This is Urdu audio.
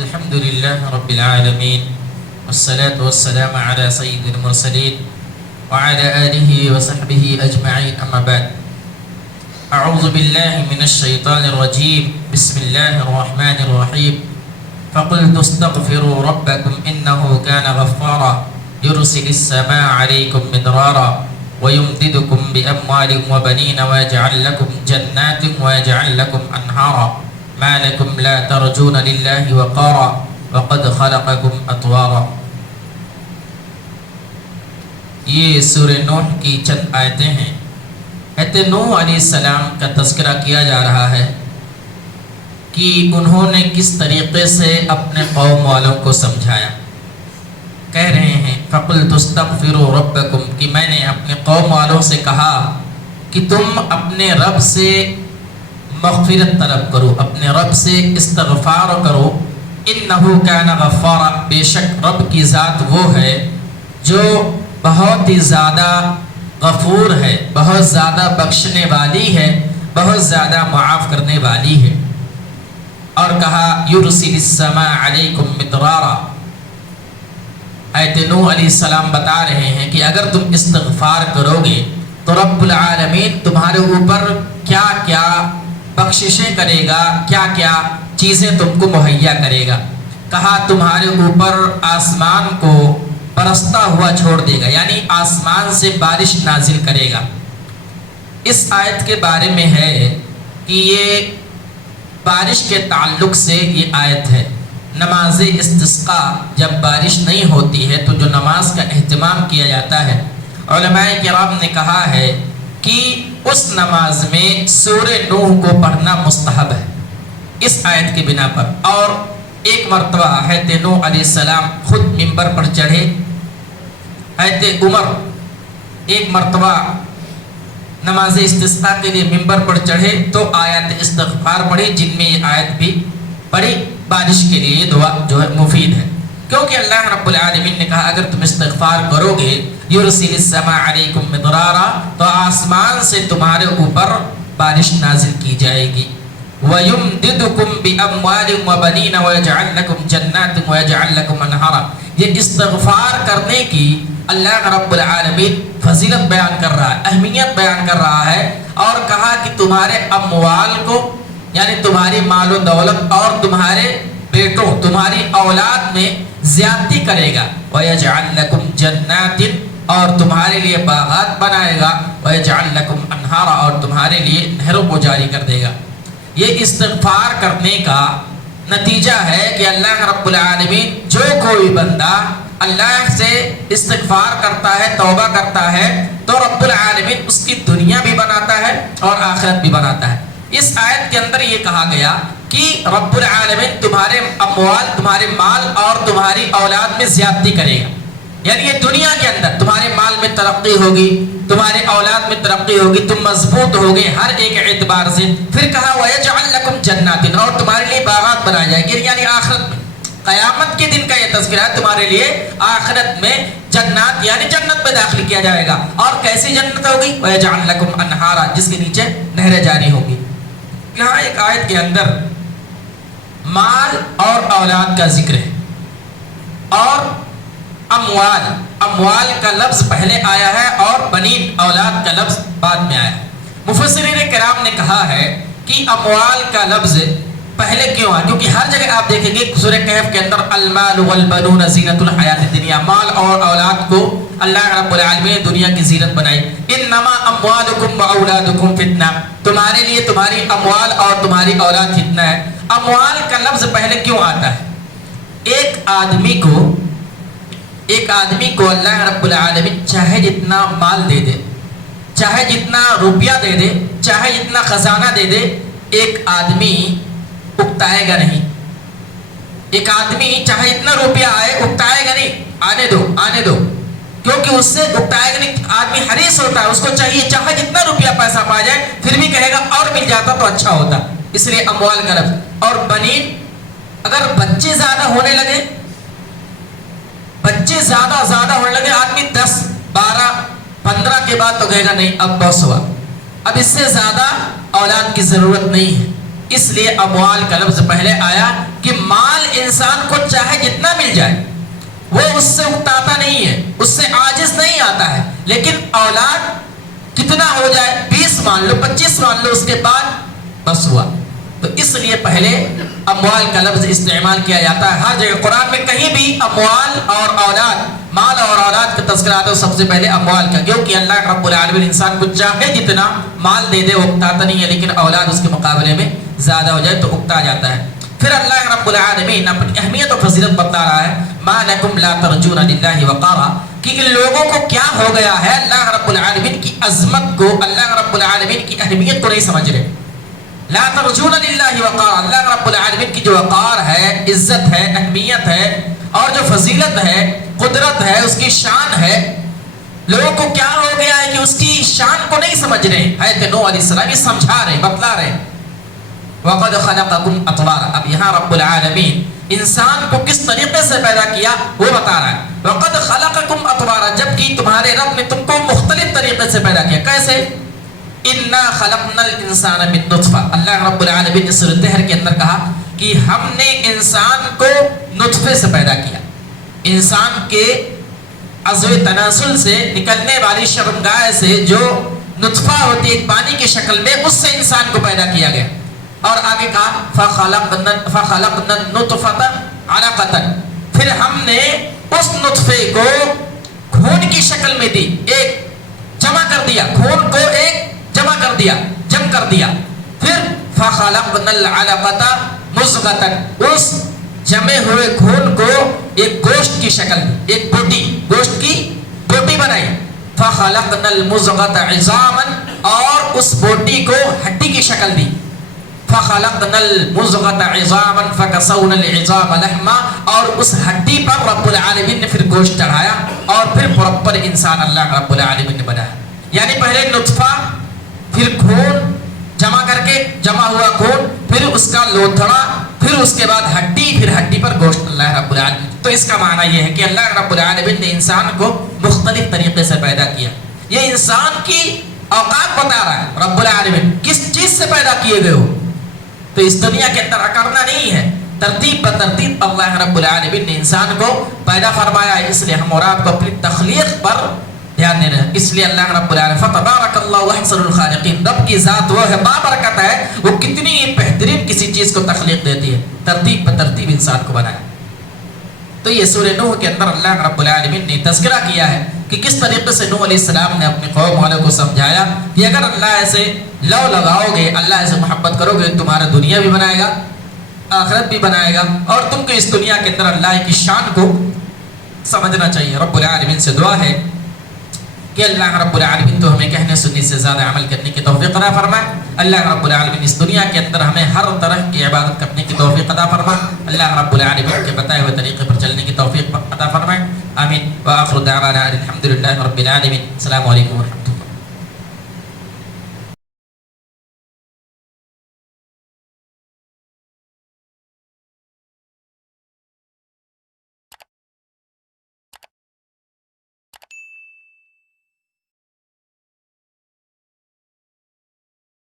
الحمد لله رب العالمين والصلاة والسلام على سيد المرسلين وعلى آله وصحبه أجمعين أما بعد أعوذ بالله من الشيطان الرجيم بسم الله الرحمن الرحيم فقلت استغفروا ربكم إنه كان غفارا يرسل السماء عليكم مدرارا ويمددكم بأموال وبنين ويجعل لكم جنات ويجعل لكم أنهارا ما لكم لا ترجون لله وقارا وقد خلقكم أطوارا. یہ سورہ نوح کی چند آیتیں ہیں. حضرت نوح علیہ السلام کا تذکرہ کیا جا رہا ہے کہ انہوں نے کس طریقے سے اپنے قوم والوں کو سمجھایا. کہہ رہے ہیں فَقُلْتُ اسْتَغْفِرُوا رَبَّكُمْ کہ میں نے اپنے قوم والوں سے کہا کہ تم اپنے رب سے مغفرت طلب کرو، اپنے رب سے استغفار کرو. اِنَّهُ كَانَ غَفَّارًا بے شک رب کی ذات وہ ہے جو بہت ہی زیادہ غفور ہے، بہت زیادہ بخشنے والی ہے، بہت زیادہ معاف کرنے والی ہے. اور کہا یرسل السماء علیکم مدرارا. حضرت نوح علیہ السلام بتا رہے ہیں کہ اگر تم استغفار کرو گے تو رب العالمین تمہارے اوپر کیا کیا بخششیں کرے گا، کیا کیا چیزیں تم کو مہیا کرے گا. کہا تمہارے اوپر آسمان کو برستا ہوا چھوڑ دے گا، یعنی آسمان سے بارش نازل کرے گا. اس آیت کے بارے میں ہے کہ یہ بارش کے تعلق سے یہ آیت ہے. نماز استسقاء جب بارش نہیں ہوتی ہے تو جو نماز کا اہتمام کیا جاتا ہے، علماء کرام نے کہا ہے کہ اس نماز میں سورہ نوح کو پڑھنا مستحب ہے اس آیت کی بنا پر. اور ایک مرتبہ حضرت نوح علیہ السلام خود ممبر پر چڑھے. حضرت عمر ایک مرتبہ نماز استسقاء کے لیے ممبر پر چڑھے تو آیت استغفار پڑھی، جن میں یہ آیت بھی پڑھی. بارش کے لیے یہ دعا جو ہے مفید ہے، کیونکہ اللہ رب العالمین نے کہا اگر تم استغفار کرو گے یرسل السماء علیکم مدرارا تو آسمان سے تمہارے اوپر بارش نازل کی جائے گی. وَيُمْدِدُكُمْ بِأَمْوَالٍ وَبَنِينَ وَيَجْعَلْ لَكُمْ جَنَّاتٍ وَيَجْعَلْ لَكُمْ أَنْهَارًا. یہ استغفار کرنے کی اللہ رب العالمین فضیلت بیان کر رہا ہے، اہمیت بیان کر رہا ہے، اور کہا کہ تمہارے اموال کو یعنی تمہاری مال و دولت اور تمہارے بیٹوں، تمہاری اولاد میں زیادتی کرے گا. وَيَجْعَلْ لَكُمْ جَنَّاتٍ اور تمہارے لیے باغات بنائے گا. وَيَجْعَلْ لَكُمْ أَنْهَارًا اور تمہارے لیے نہروں کو جاری کر دے گا. یہ استغفار کرنے کا نتیجہ ہے کہ اللہ رب العالمین جو کوئی بندہ اللہ سے استغفار کرتا ہے، توبہ کرتا ہے، تو رب العالمین اس کی دنیا بھی بناتا ہے اور آخرت بھی بناتا ہے. اس آیت کے اندر یہ کہا گیا کہ رب العالمین تمہارے اموال، تمہارے مال اور تمہاری اولاد میں زیادتی کرے گا. یعنی یہ دنیا کے اندر تمہارے مال میں ترقی ہوگی، تمہارے اولاد میں ترقی ہوگی، تم مضبوط ہوگے ہر ایک اعتبار سے. پھر کہا وَيَجْعَلْ لَكُمْ جَنَّاتٍ اور تمہارے لیے باغات بنائے جائے گی، یعنی آخرت میں قیامت کے دن کا یہ تذکرہ ہے. تمہارے لیے آخرت میں جنات یعنی جنت میں داخل کیا جائے گا. اور کیسی جنت ہوگی؟ وَيَجْعَلْ لَكُمْ أَنْهَارًا جس کے نیچے نہریں جاری ہوگی. یہاں ایک آیت کے اندر مال اور اولاد کا ذکر ہے اور اموال کا لفظ پہلے آیا ہے اور بنین اولاد کا لفظ بعد میں آیا ہے. مفسرین کرام نے کہا ہے کہ اموال کا لفظ پہلے کیوں آیا، کیونکہ ہر جگہ آپ دیکھیں گے سورہ کہف کے اندر المال والبنون زینت الحیات الدنیا، مال اور اولاد کو اللہ رب العالمین نے دنیا کی زینت بنائی. انما اموالکم واولادکم فتنہ تمہارے لیے تمہاری اموال اور تمہاری اولاد فتنہ ہے. اموال کا لفظ پہلے کیوں آتا ہے؟ ایک آدمی کو اللہ رب العالمین چاہے جتنا مال دے دے، چاہے جتنا روپیہ دے دے، چاہے جتنا خزانہ دے دے، ایک آدمی اکتائے گا نہیں. ایک آدمی چاہے اتنا روپیہ آئے اکتائے گا نہیں، آنے دو کیونکہ اس سے اکتائے گا نہیں. آدمی حریص ہوتا ہے، اس کو چاہیے چاہے جتنا روپیہ پیسہ پا جائے پھر بھی کہے گا اور مل جاتا تو اچھا ہوتا. اس لیے اموال کا لفظ. اور بنین اگر بچے زیادہ ہونے لگے آدمی 10 12 15 کے بعد تو کہے گا نہیں اب بس ہوا، اب اس سے زیادہ اولاد کی ضرورت نہیں ہے. اس لیے اموال کا لفظ پہلے آیا کہ مال انسان کو چاہے جتنا مل جائے وہ اس سے اکتاتا نہیں ہے، اس سے عاجز نہیں آتا ہے، لیکن اولاد کتنا ہو جائے، 20 مان لو، 25 مان لو، اس کے بعد بس ہوا. تو اس لیے پہلے اموال کا لفظ استعمال کیا جاتا ہے ہر جگہ. قرآن میں کہیں بھی اموال اور اولاد، مال اور اولاد کا تذکرہ آتا ہے سب سے پہلے اموال کا، کیونکہ اللہ رب العالمین انسان کو چاہے جتنا مال دے دے وہ اکتاتا نہیں ہے، لیکن اولاد اس کے مقابلے میں زیادہ ہو جائے تو اکتا جاتا ہے. پھر اللہ رب العالمین اپنی اہمیت و فضیلت بتا رہا ہے، ما لکم لا ترجون للہ وقارا، کہ ان لوگوں کو کیا ہو گیا ہے اللہ رب العالمین کی عظمت کو، اللہ رب العالمین کی اہمیت کو نہیں سمجھ رہے. لا ترجون للہ وقارا، اللہ رب العالمین کی جو وقار ہے، عزت ہے، اہمیت ہے اور جو فضیلت ہے، قدرت ہے، اس کی شان ہے، لوگوں کو کیا ہو گیا ہے کہ اس کی شان کو نہیں سمجھ رہے. حضرت نوح علیہ السلام یہ سمجھا رہے، بتلا رہے. وَقَدْ خَلَقَكُمْ أَطْوَارًا، اب یہاں رب العالمین انسان کو کس طریقے سے پیدا کیا وہ بتا رہا ہے. وَقَدْ خَلَقَكُمْ أَطْوَارًا، جبکہ تمہارے رب نے تم کو مختلف طریقے سے پیدا کیا. کیسے؟ إِنَّا خَلَقْنَا الْإِنسَانَ مِن نُطْفَةٍ، اللہ رب العالمین نے سورۃ طہر کے اندر کہا کہ ہم نے انسان کو نطفے سے پیدا کیا. انسان کے عضو تناسل سے نکلنے والی شرمگاہ سے جو نطفہ ہوتی ہے پانی کی شکل میں، اس سے انسان کو پیدا کیا گیا. اور آگے کہا فَخَلَقْنَا النُّطْفَةَ عَلَقَةً، پھر ہم نے اس نطفے کو خون کی شکل میں دی، ایک جمع کر دیا، خون کو ایک جمع کر دیا، جم کر دیا. پھر فَخَلَقْنَا الْعَلَقَةَ مُضْغَةً، اس جمے ہوئے خون کو ایک گوشت کی شکل میں، ایک بوٹی، گوشت کی بوٹی بنائی. فَخَلَقْنَا الْمُضْغَةَ عِظَامًا، اور اس بوٹی کو ہڈی کی شکل دی. فَخَلَقْنَا الْمُضْغَةَ عِظَامًا فَكَسَوْنَا الْعِظَامَ لَحْمًا، اور اس ہڈی پر رب العالمین نے پھر گوشت چڑھایا اور پھر پراپر انسان اللہ رب العالمین نے بنایا. یعنی پہلے نطفہ، پھر خون جمع کر کے، جمع ہوا خون، پھر اس کا لوتھڑا، پھر اس کے بعد ہڈی، پھر ہڈی پر گوشت اللہ رب العالمین. تو اس کا معنی یہ ہے کہ اللہ رب العالمین نے انسان کو مختلف طریقے سے پیدا کیا. یہ انسان کی اوقات بتا رہا ہے رب العالمین کس چیز سے پیدا کیے گئے ہو. تو اس دنیا کے اندر اکڑنا نہیں ہے، ترتیب بترتیب اللہ رب العالمین نے انسان کو پیدا فرمایا ہے. اس لیے ہم اور آپ کو اپنی تخلیق پر دھیان دینا ہے. اس لیے اللہ رب العالمین فتبارک اللہ احسن الخالقین، رب کی ذات وہ ہے بابرکت ہے، وہ کتنی بہترین کسی چیز کو تخلیق دیتی ہے، ترتیب بترتیب انسان کو بنایا. تو یہ سورہ نوح کے اندر اللہ رب العالمین نے تذکرہ کیا ہے کہ کس طریقے سے نوح علیہ السلام نے اپنی قوم والوں کو سمجھایا کہ اگر اللہ سے لو لگاؤ گے، اللہ سے محبت کرو گے، تمہارا دنیا بھی بنائے گا، آخرت بھی بنائے گا، اور تم کو اس دنیا کے اندر اللہ کی شان کو سمجھنا چاہیے. رب العالمین سے دعا ہے کہ اللہ رب العالمین تو ہمیں کہنے سننے سے زیادہ عمل کرنے کی توفیق عطا فرمائے. اللہ رب العالمین اس دنیا کے اندر ہمیں ہر طرح کی عبادت کرنے کی توفیق عطا فرمائے. اللہ رب العالمین کے بتائے ہوئے طریقے پر چلنے کی توفیق عطا فرمائے. آمین. وآخر دعوانا الحمد للہ رب العالمین. السلام علیکم ورحمۃ اللہ.